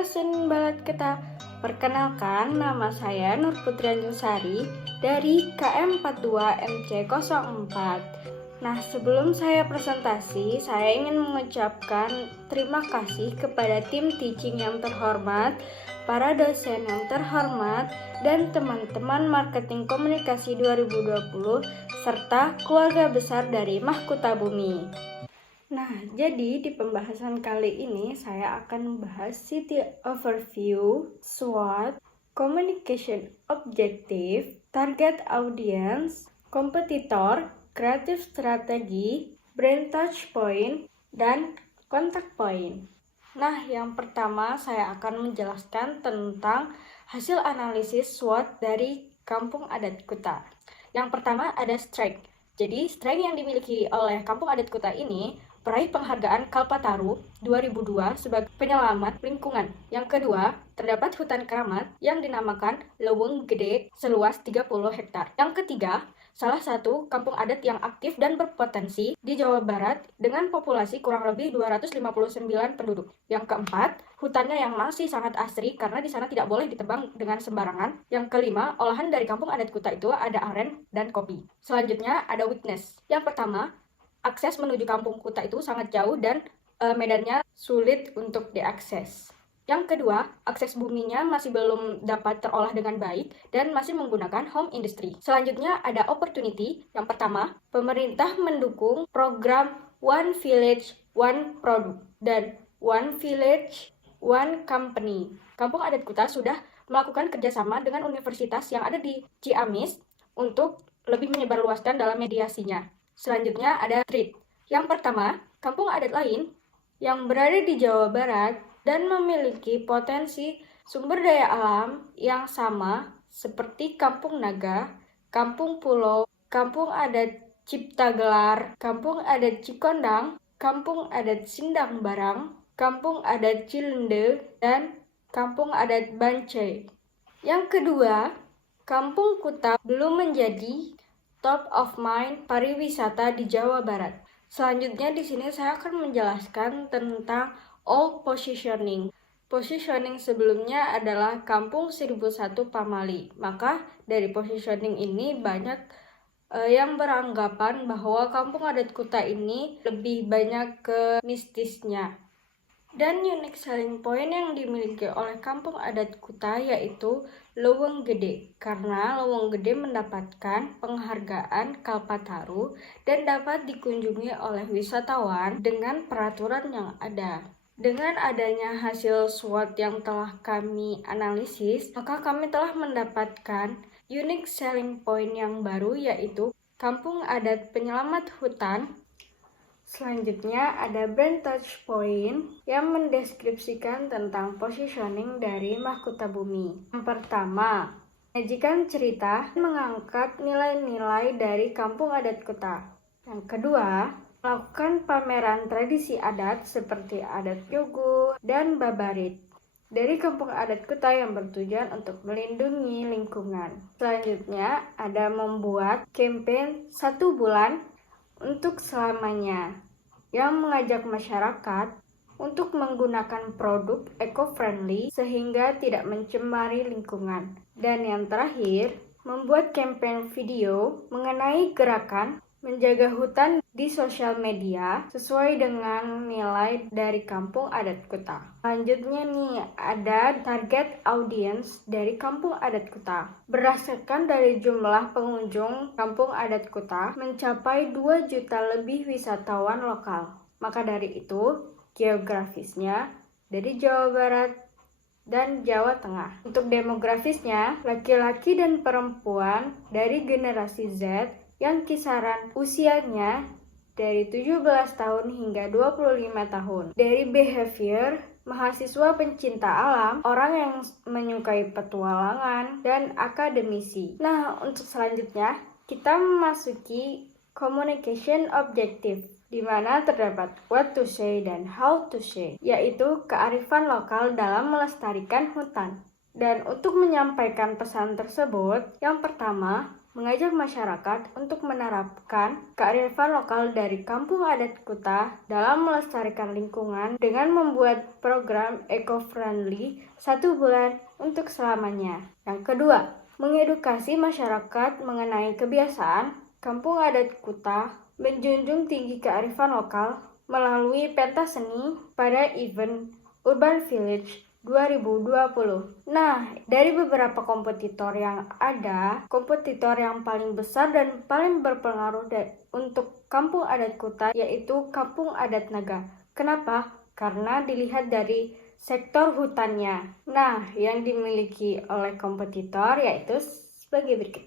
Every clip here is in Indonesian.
Rasun Balat Keta. Perkenalkan, nama saya Nur Putri Anjungsari dari KM42 MC04. Nah, sebelum saya presentasi, saya ingin mengucapkan terima kasih kepada tim teaching yang terhormat, para dosen yang terhormat, dan teman-teman marketing komunikasi 2020, serta keluarga besar dari Mahkota Bumi. Nah, jadi di pembahasan kali ini saya akan membahas City Overview, SWOT, Communication Objective, Target Audience, Kompetitor, Creative Strategy, Brand Touch Point, dan Contact Point. Nah, yang pertama saya akan menjelaskan tentang hasil analisis SWOT dari Kampung Adat Kuta. Yang pertama ada strength. Jadi, strength yang dimiliki oleh Kampung Adat Kuta ini peraih penghargaan Kalpataru 2002 sebagai penyelamat lingkungan. Yang kedua, terdapat hutan keramat yang dinamakan Leuweung Gede seluas 30 hektar. Yang ketiga, salah satu kampung adat yang aktif dan berpotensi di Jawa Barat dengan populasi kurang lebih 259 penduduk. Yang keempat, hutannya yang masih sangat asri karena di sana tidak boleh ditebang dengan sembarangan. Yang kelima, olahan dari Kampung Adat Kuta itu ada aren dan kopi. Selanjutnya ada weakness. Yang pertama, akses menuju Kampung Kuta itu sangat jauh dan medannya sulit untuk diakses. Yang kedua, akses buminya masih belum dapat terolah dengan baik dan masih menggunakan home industry. Selanjutnya ada opportunity. Yang pertama, pemerintah mendukung program One Village, One Product dan One Village, One Company. Kampung Adat Kuta sudah melakukan kerjasama dengan universitas yang ada di Ciamis untuk lebih menyebarluaskan dalam mediasinya. Selanjutnya ada treat. Yang pertama, kampung adat lain yang berada di Jawa Barat dan memiliki potensi sumber daya alam yang sama seperti Kampung Naga, Kampung Pulau, Kampung Adat Cipta Gelar, Kampung Adat Cikondang, Kampung Adat Sindang Barang, Kampung Adat Cilende, dan Kampung Adat Bancai. Yang kedua, Kampung Kuta belum menjadi top of mind pariwisata di Jawa Barat. Selanjutnya di sini saya akan menjelaskan tentang old positioning. Positioning sebelumnya adalah Kampung 1001 Pamali. Maka dari positioning ini banyak yang beranggapan bahwa Kampung Adat Kuta ini lebih banyak ke mistisnya. Dan unique selling point yang dimiliki oleh Kampung Adat Kuta yaitu Leuweung Gede, karena Leuweung Gede mendapatkan penghargaan Kalpataru dan dapat dikunjungi oleh wisatawan dengan peraturan yang ada. Dengan adanya hasil SWOT yang telah kami analisis, maka kami telah mendapatkan unique selling point yang baru yaitu Kampung Adat Penyelamat Hutan. Selanjutnya ada brand touch point yang mendeskripsikan tentang positioning dari Mahkota Bumi. Yang pertama, menyajikan cerita mengangkat nilai-nilai dari Kampung Adat Kuta. Yang kedua, melakukan pameran tradisi adat seperti adat Yogo dan Babarit dari Kampung Adat Kuta yang bertujuan untuk melindungi lingkungan. Selanjutnya, ada membuat campaign 1 bulan untuk selamanya yang mengajak masyarakat untuk menggunakan produk eco-friendly sehingga tidak mencemari lingkungan. Dan yang terakhir, membuat campaign video mengenai gerakan menjaga hutan di sosial media sesuai dengan nilai dari Kampung Adat Kuta. Selanjutnya nih, ada target audience dari Kampung Adat Kuta. Berdasarkan dari jumlah pengunjung Kampung Adat Kuta mencapai 2 juta lebih wisatawan lokal. Maka dari itu, geografisnya dari Jawa Barat dan Jawa Tengah. Untuk demografisnya, laki-laki dan perempuan dari generasi Z yang kisaran usianya dari 17 tahun hingga 25 tahun. Dari behavior, mahasiswa pencinta alam, orang yang menyukai petualangan, dan akademisi. Nah, untuk selanjutnya, kita memasuki communication objective, di mana terdapat what to say dan how to say, yaitu kearifan lokal dalam melestarikan hutan. Dan untuk menyampaikan pesan tersebut, yang pertama, mengajak masyarakat untuk menerapkan kearifan lokal dari kampung adat Kuta dalam melestarikan lingkungan dengan membuat program eco-friendly 1 bulan untuk selamanya. Yang kedua, mengedukasi masyarakat mengenai kebiasaan kampung adat Kuta, menjunjung tinggi kearifan lokal melalui pentas seni pada event Urban Village 2020. Nah, dari beberapa kompetitor yang ada, kompetitor yang paling besar dan paling berpengaruh untuk kampung adat Kuta yaitu Kampung Adat Naga. Kenapa? Karena dilihat dari sektor hutannya. Nah, yang dimiliki oleh kompetitor yaitu sebagai berikut.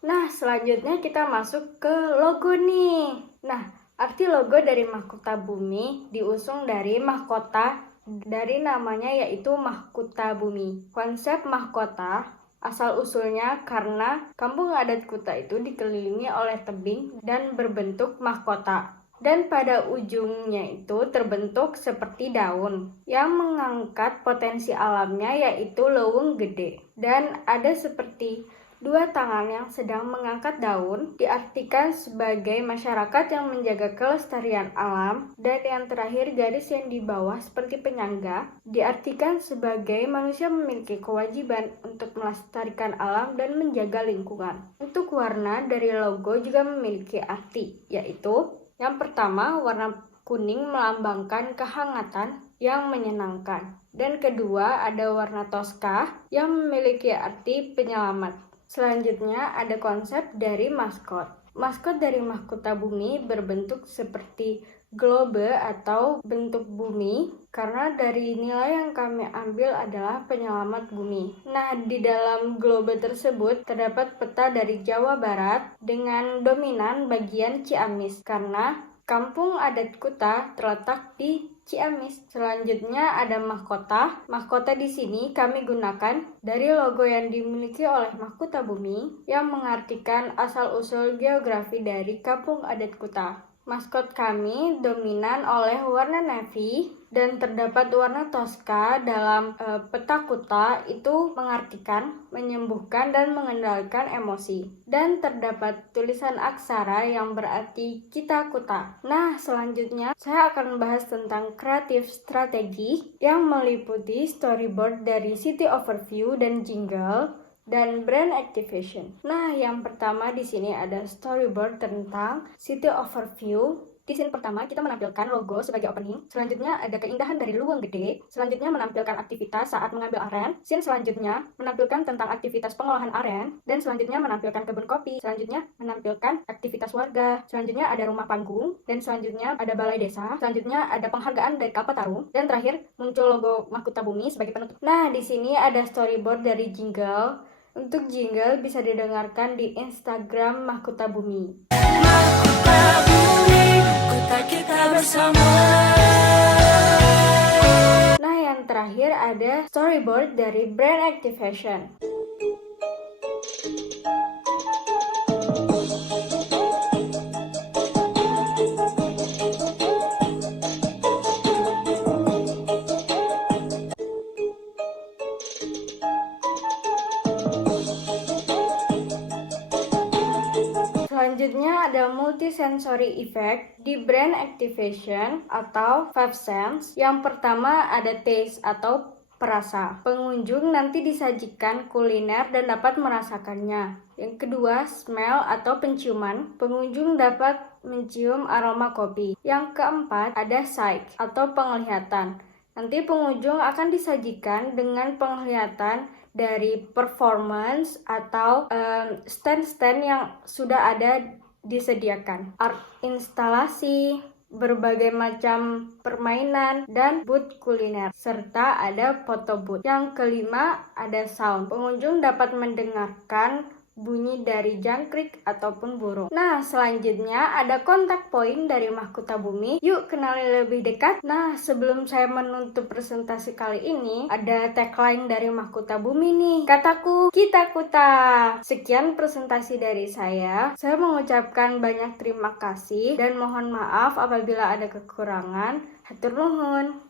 Nah, selanjutnya kita masuk ke logo nih. Nah, arti logo dari Mahkota Bumi diusung dari mahkota dari namanya yaitu Mahkota Bumi. Konsep mahkota asal-usulnya karena kampung adat Kuta itu dikelilingi oleh tebing dan berbentuk mahkota. Dan pada ujungnya itu terbentuk seperti daun yang mengangkat potensi alamnya yaitu leuweung gede. Dan ada seperti 2 tangan yang sedang mengangkat daun, diartikan sebagai masyarakat yang menjaga kelestarian alam, dan yang terakhir garis yang di bawah seperti penyangga, diartikan sebagai manusia memiliki kewajiban untuk melestarikan alam dan menjaga lingkungan. Untuk warna dari logo juga memiliki arti, yaitu yang pertama warna kuning melambangkan kehangatan yang menyenangkan, dan kedua ada warna toska yang memiliki arti penyelamat. Selanjutnya ada konsep dari maskot. Maskot dari Mahkota Bumi berbentuk seperti globe atau bentuk bumi karena dari nilai yang kami ambil adalah penyelamat bumi. Nah, di dalam globe tersebut terdapat peta dari Jawa Barat dengan dominan bagian Ciamis karena kampung adat Kuta terletak di Ciamis. Selanjutnya ada mahkota. Mahkota di sini kami gunakan dari logo yang dimiliki oleh Mahkota Bumi yang mengartikan asal-usul geografi dari kampung adat Kuta. Maskot kami dominan oleh warna navy dan terdapat warna toska dalam peta Kuta itu mengartikan, menyembuhkan dan mengendalikan emosi. Dan terdapat tulisan aksara yang berarti kita Kuta. Nah, selanjutnya saya akan membahas tentang kreatif strategi yang meliputi storyboard dari city overview dan jingle dan brand activation. Nah, yang pertama di sini ada storyboard tentang city overview. Di scene pertama kita menampilkan logo sebagai opening. Selanjutnya ada keindahan dari leuweung gede. Selanjutnya menampilkan aktivitas saat mengambil aren. Scene selanjutnya menampilkan tentang aktivitas pengolahan aren. Dan selanjutnya menampilkan kebun kopi. Selanjutnya menampilkan aktivitas warga. Selanjutnya ada rumah panggung. Dan selanjutnya ada balai desa. Selanjutnya ada penghargaan dari Kalpataru. Dan terakhir muncul logo Mahkota Bumi sebagai penutup. Nah, di sini ada storyboard dari jingle. Untuk jingle bisa didengarkan di Instagram Mahkota Bumi. Mahkota Bumi, kota kita bersama. Nah, yang terakhir ada storyboard dari brand activation. Selanjutnya ada multisensory effect di brand activation atau 5 sense. Yang pertama ada taste atau perasa. Pengunjung nanti disajikan kuliner dan dapat merasakannya. Yang kedua, smell atau penciuman. Pengunjung dapat mencium aroma kopi. Yang keempat, ada sight atau penglihatan. Nanti pengunjung akan disajikan dengan penglihatan dari performance atau stand-stand yang sudah ada disediakan, art instalasi, berbagai macam permainan, dan booth kuliner, serta ada foto booth. Yang kelima ada sound. Pengunjung dapat mendengarkan bunyi dari jangkrik ataupun burung. Nah, selanjutnya ada kontak point dari Mahkota Bumi. Yuk kenali lebih dekat. Nah, sebelum saya menutup presentasi kali ini, ada tagline dari Mahkota Bumi nih. Kataku, kita Kuta. Sekian presentasi dari saya. Saya mengucapkan banyak terima kasih dan mohon maaf apabila ada kekurangan. Hatur nuhun.